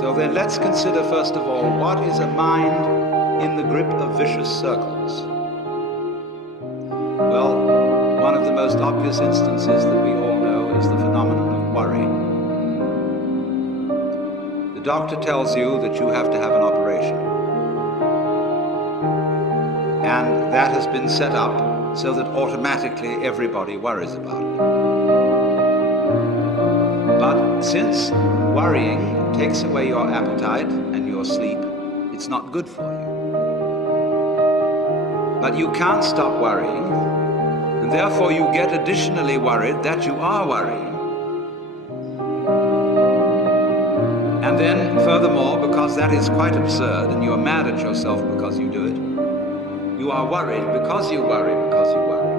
So then let's consider first of all, what is a mind in the grip of vicious circles? Well, one of the most obvious instances that we all know is the phenomenon of worry. The doctor tells you that you have to have an operation. And that has been set up so that automatically everybody worries about it. But since worrying takes away your appetite and your sleep, it's not good for you. But you can't stop worrying, and therefore you get additionally worried that you are worrying. And then furthermore, because that is quite absurd and you are mad at yourself because you do it, you are worried because you worry because you worry.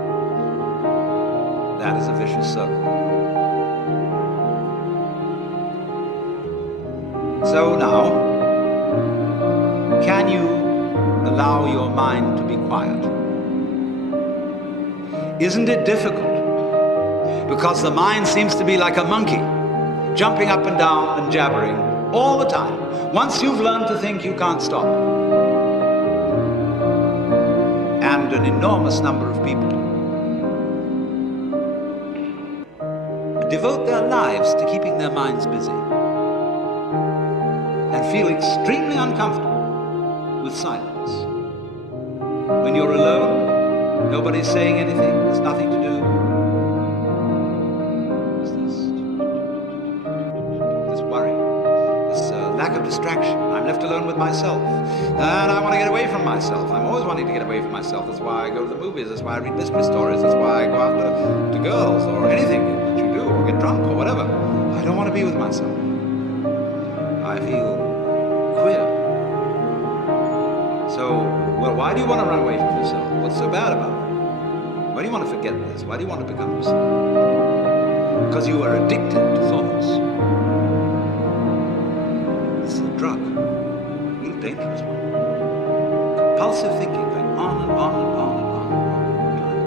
That is a vicious circle. So now, can you allow your mind to be quiet? Isn't it difficult? Because the mind seems to be like a monkey, jumping up and down and jabbering all the time. Once you've learned to think, you can't stop. And an enormous number of people devote their lives to keeping their minds busy and feel extremely uncomfortable with silence. When you're alone, nobody's saying anything, there's nothing to do. There's this worry, this lack of distraction. I'm left alone with myself, and I want to get away from myself. I'm always wanting to get away from myself. That's why I go to the movies, that's why I read mystery stories, that's why I go out to girls or anything that you do, or get drunk or whatever. I don't want to be with myself. I feel queer. So, well, why do you want to run away from yourself? What's so bad about it? Why do you want to forget this? Why do you want to become yourself? Because you are addicted to thoughts. This is a drug, a real dangerous one. Compulsive thinking, going on and on and on and on and on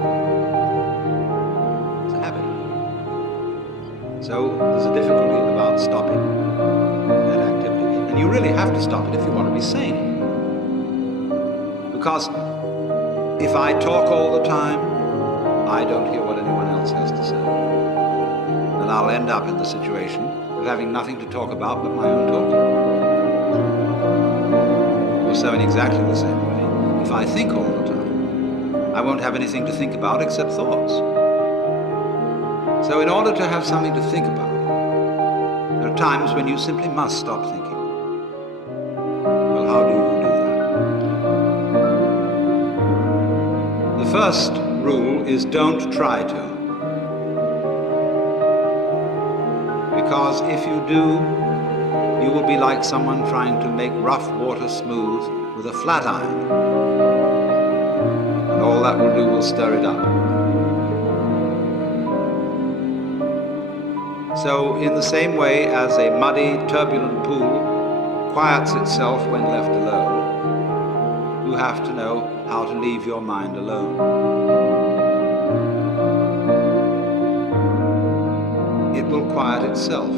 all the time. It's a habit. So there's a difficulty about stopping that activity. And you really have to stop it if you want to be sane. Because if I talk all the time, I don't hear what anyone else has to say. And I'll end up in the situation of having nothing to talk about but my own talking. Also, in exactly the same way, if I think all the time, I won't have anything to think about except thoughts. So in order to have something to think about, there are times when you simply must stop thinking. Well, how do you do that? The first rule is don't try to. Because if you do, you will be like someone trying to make rough water smooth with a flat iron. And all that will do will stir it up. So in the same way as a muddy, turbulent pool quiets itself when left alone, you have to know how to leave your mind alone. It will quiet itself.